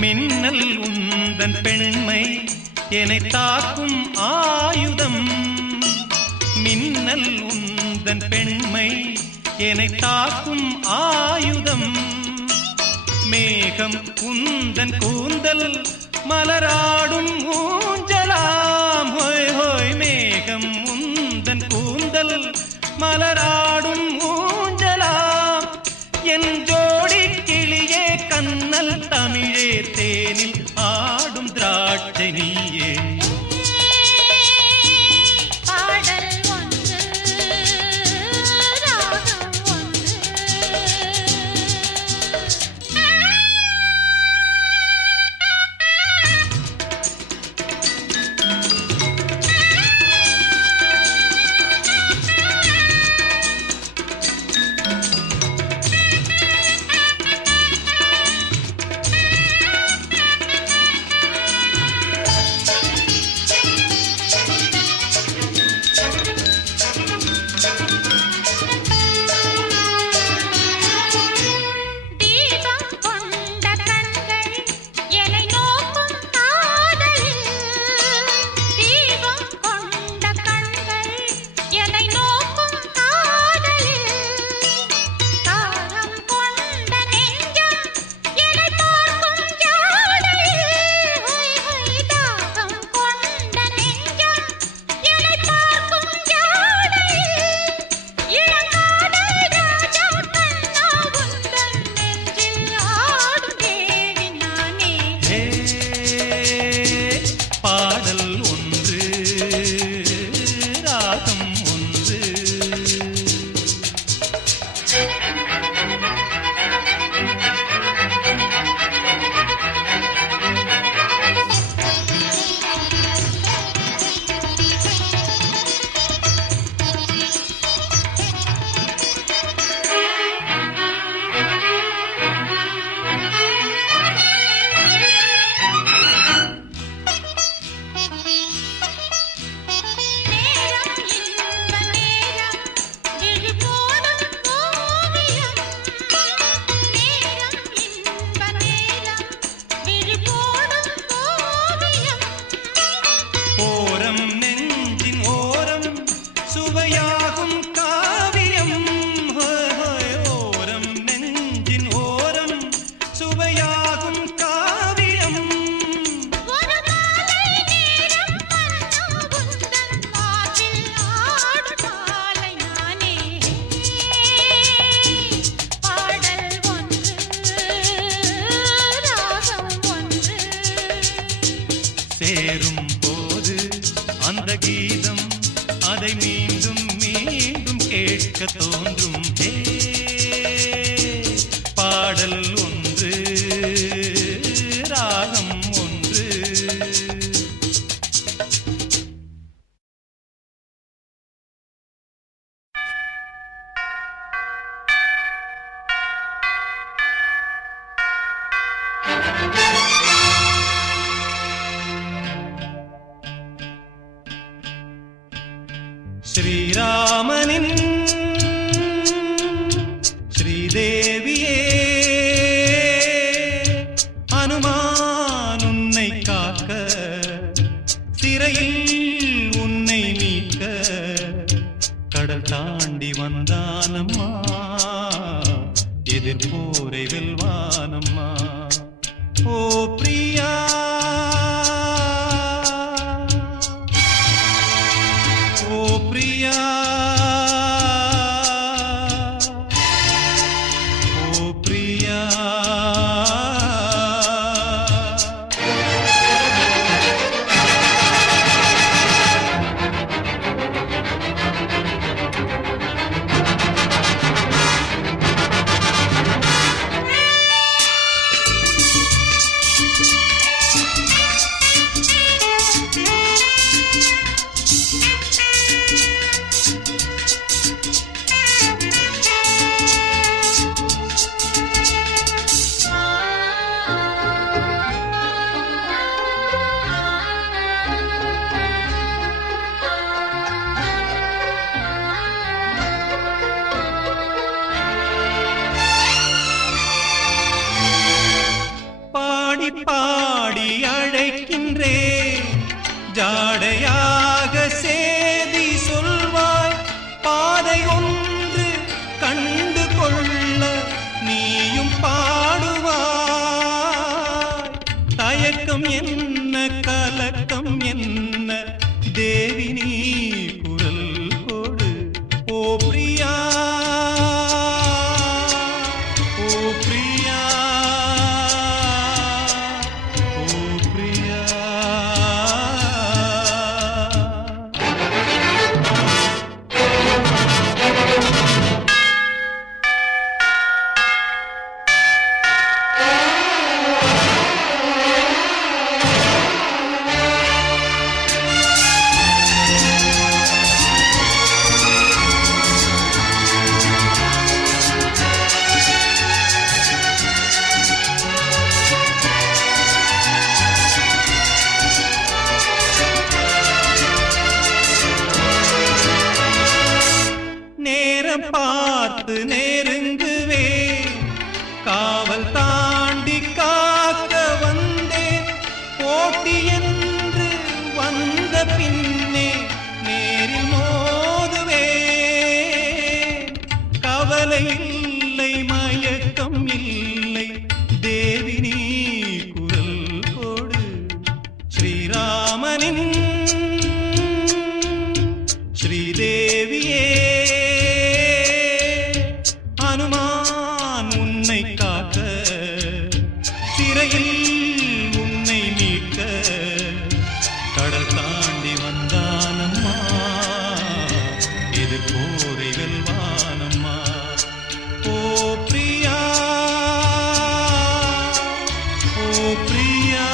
மின்னல் உந்தன் பெண்மை என்னை தாக்கும் ஆயுதம். மின்னல் உந்தன் பெண்மை என்னை தாக்கும் ஆயுதம். மேகம் உந்தன் கூந்தல் மலராடும் ஊஞ்சலாம். ஹோய் ஹோய் மேகம் உந்தன் கூந்தல் மலராடும் ஊஞ்சலாம். என் ஜோடி கிளியே கண்ணல் தமிழே தேனில் ஆடும் திராட்சை நீயே. சேரும் போது அந்த கீதம் அதை மீண்டும் மீண்டும் கேட்க தோன்றும். பாடல் ஒன்று ராகம் ஒன்று. ஸ்ரீராமனின் ஸ்ரீதேவியே அனுமான் உன்னை காக்க சிறையில் உன்னை மீட்க கடல் தாண்டி வந்தானம்மா எதிர்போரை வெல்வானம்மா. ஓ பிரியா பிரியா ஓ பிரியா பாடி அழைக்கின்றேன். ஜாடையாக சேதி சொல்வாய், பாதை ஒன்று கண்டு கொள்ள நீயும் பாடுவாய். தயக்கம் என்ன கலக்கம் என்ன தேவி நீ குரல் கொடு. ஓ பிரியா, ஓ பிரியா, ஓ பிரியா. நேரம் பார்த்து நெருங்குவேன், காவல் தாண்டி காக்க வந்தேன். போட்டி என்று வந்த பின்னே நேரில் மோதுவேன். கவலை இல்லை மயக்கம் இல்லை தேவி நீ குரல் கொடு. ஸ்ரீராமனின் ஸ்ரீதேவியே, அனுமான் உன்னை காக்க, சிறையில் உன்னை மீட்க கடல் தாண்டி வந்தானம்மா. இது போரை வெல்வானம்மா. ஓ பிரியா, ஓ பிரியா,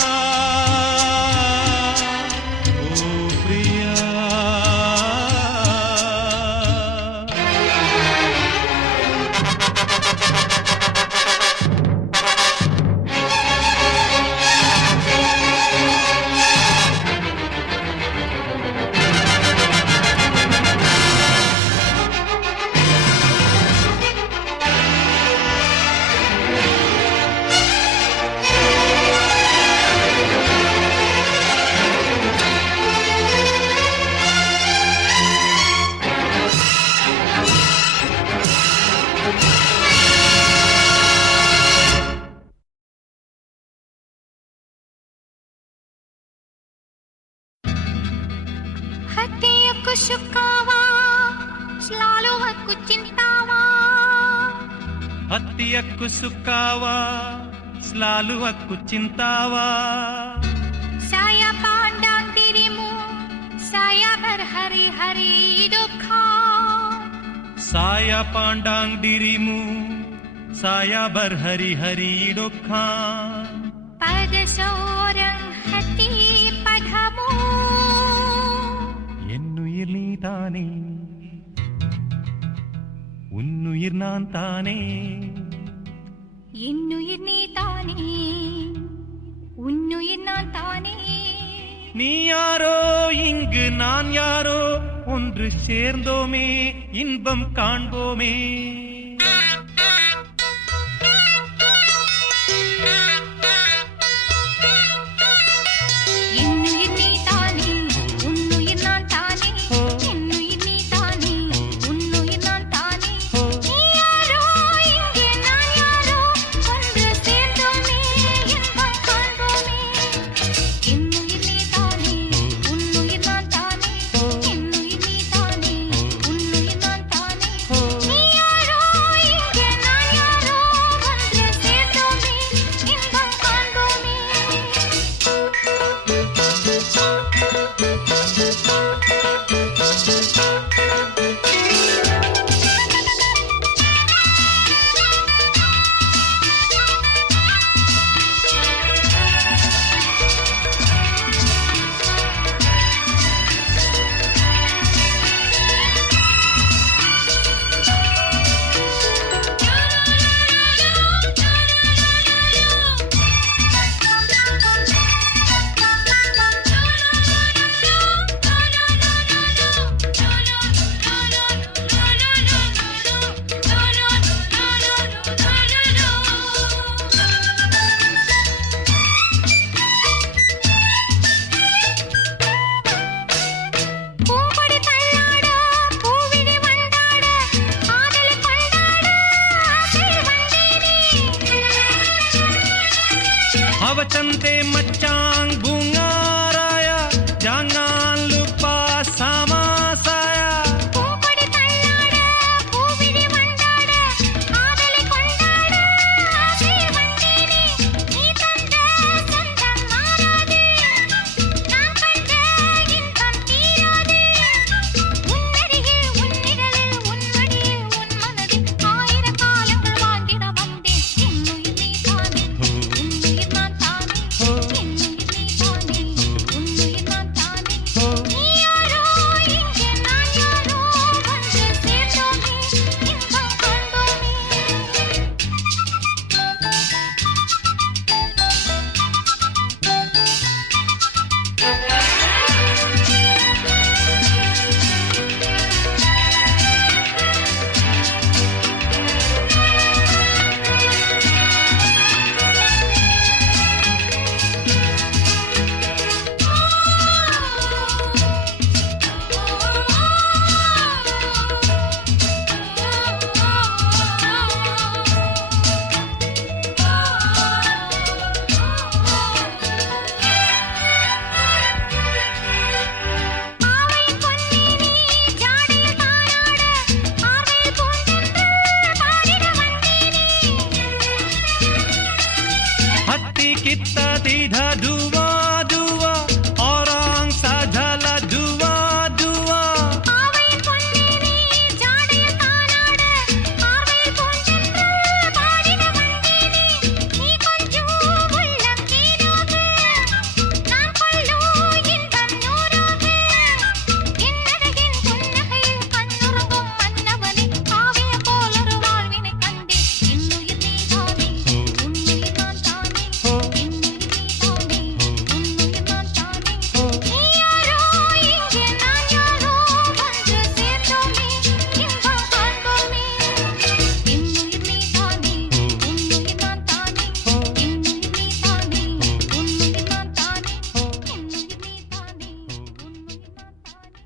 ஓ Priya. Hati aku sukawa, selalu aku cintawa. Hati aku sukawa, selalu aku cintawa. Saya pandang dirimu, saya berhari-hari duka. Saya pandang dirimu, saya berhari-hari duka. Pada seorang hati padamu. என்னுயிர் நீதானே, உன்னுயிர் நான் தானே. என்னுயிர் நீ தானே, உன்னுயிர் நான் தானே. நீ யாரோ இங்கு நான் யாரோ, ஒன்று சேர்ந்தோமே இன்பம் காண்போமே. என்னுயிர் நீ தானே, உன்னுயிர் நான் தானே. என்னுயிர் நீ தானே, உன்னுயிர் நான் தானே. நீ யாரோ இங்கே நான் யாரோ, ஒன்று சேர்ந்தோமே இன்பம் காண்போமே. என்னுயிர் நீ தானே, உன்னுயிர் நான் தானே. என்னுயிர் நீ தானே, உன்னுயிர் நான் தானே. நீ யாரோ चंदे मचांग बुंगाराया जांगान लुपा सामा साया பூப்படி தள்ளாட பூவிழி வண்டாட காதலை கொண்டாட ஆசை வந்தேனே நீ தந்த சொந்தம் மாறாது நான் கண்ட இன்பம் தீராது உன்னருகில் உன்னிழலில் உன் மடியில் உன் மனதில் ஆயிரம் காலங்கள் வாழ்ந்திட வந்தேன் என்னுயிர் நீதானே உன்னுயிர் நான் தானே என்னுயிர் நீதானே உன்னுயிர் நான் தானே நீ யாரோ இங்கே நான் யாரோ ஒன்று சேர்ந்தோமே இன்பம் காண்போமே ஆவை பொன்னே நீ ஜாடையில் தானாட ஆர்வையில் பூந்தென்று பாடிட வந்தேனே हत्ती कित्ता दीधा दुआ दुआ औरांग साझला दुआ दुआ ஆவை பொன்னே நீ ஜாடையில் தானாட ஆர்வையில் பூந்தென்று பாடிட வந்தேனே நீ கொஞ்சம் உள்ளம் தேனாக நான் கொள்ளும் இன்பம் நூறாக என்னழகின் புன்னகையில் கண்ணுறங்கும் மன்னவனே காவிய போலொரு வாழ்வினை கண்டேன் என்னுயிர் நீதானே உன்னுயிர் நான் தானே என்னுயிர் நீதானே உன்னுயிர் நான் தானே நீ யாரோ இங்கே நான் யாரோ ஒன்று சேர்ந்தோமே இன்பம் காண்போமே என்னுயிர் நீதானே உன்னுயிர் நான் தானே என்னுயிர் நீதானே உன்னுயிர் நான் தானே என்னுயிர் நீதானே உன்னுயிர் நான் தானே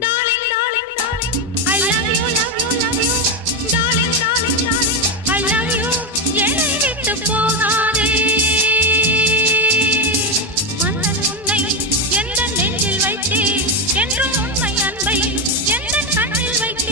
Darling, darling, darling, I love you, love you, love you. Darling, darling, darling, I love you. என்னை விட்டு போகாதே. மன்னன் உன்னை எந்த நெஞ்சில் வைத்தேன் என்றும் உண்மை அன்பை எந்த கண்ணில் வைத்தேன்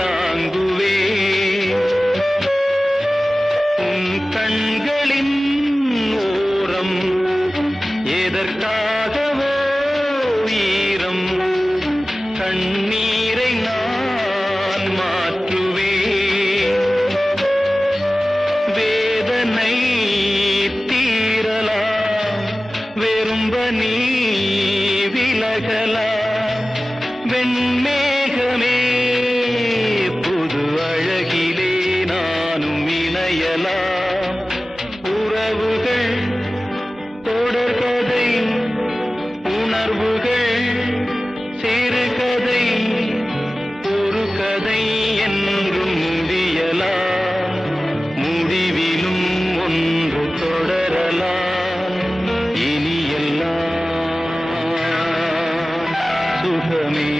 தாங்குவே உன் கண்களின் ஓரம் எதற்காகவோ ஈரம் கண்ணீரை நான் மாற்றுவேன் வேதனை தீரலாம் வெறும்ப நீ விலகலாம் வெண்மேகமே புது அழகிலே நானும் இணையலாம் உறவுகள் தொடர்கதை உணர்வுகள் சிறுகதை ஒரு கதை என்றும் முடியலாம் முடிவிலும் ஒன்று தொடரலாம் இனி எல்லாம் சுகமே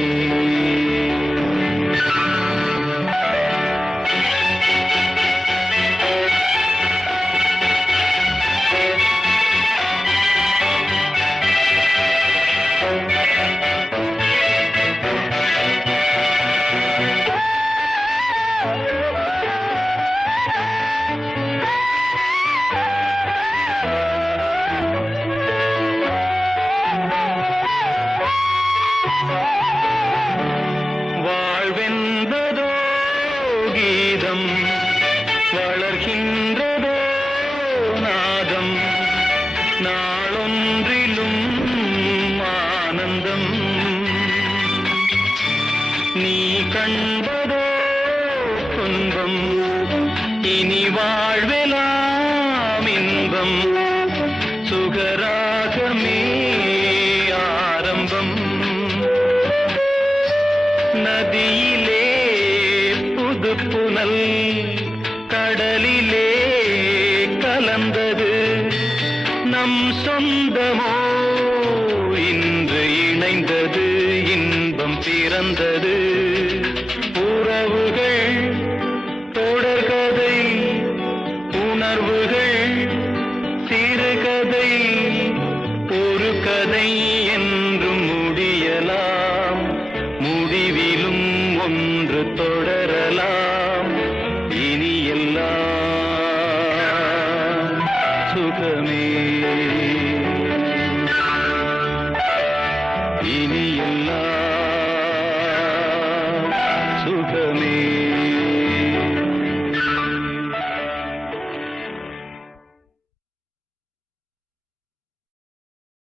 வாழ்வென்பதோ கீதம் வளர்கின்றதோ நாதம் நாளொன்றிலும் ஆனந்தம் நீ கண்பதோ துன்பம் இனி வாழ்வெலாம் இன்பம் சுகராகமே ஆரம்பம் நதியிலே புது புனல் கடலிலே கலந்தது நம் சொந்தமோ இன்று இணைந்தது இன்பம் பிறந்தது உறவுகள் தொடர்கதை உணர்வுகள் சிறுகதை ஒரு கதை என்றும் முடியலாம் முடிவிலும் ஒன்று தொடரலாம் இனி எல்லாம் சுகமே இனி எல்லாம் சுகமே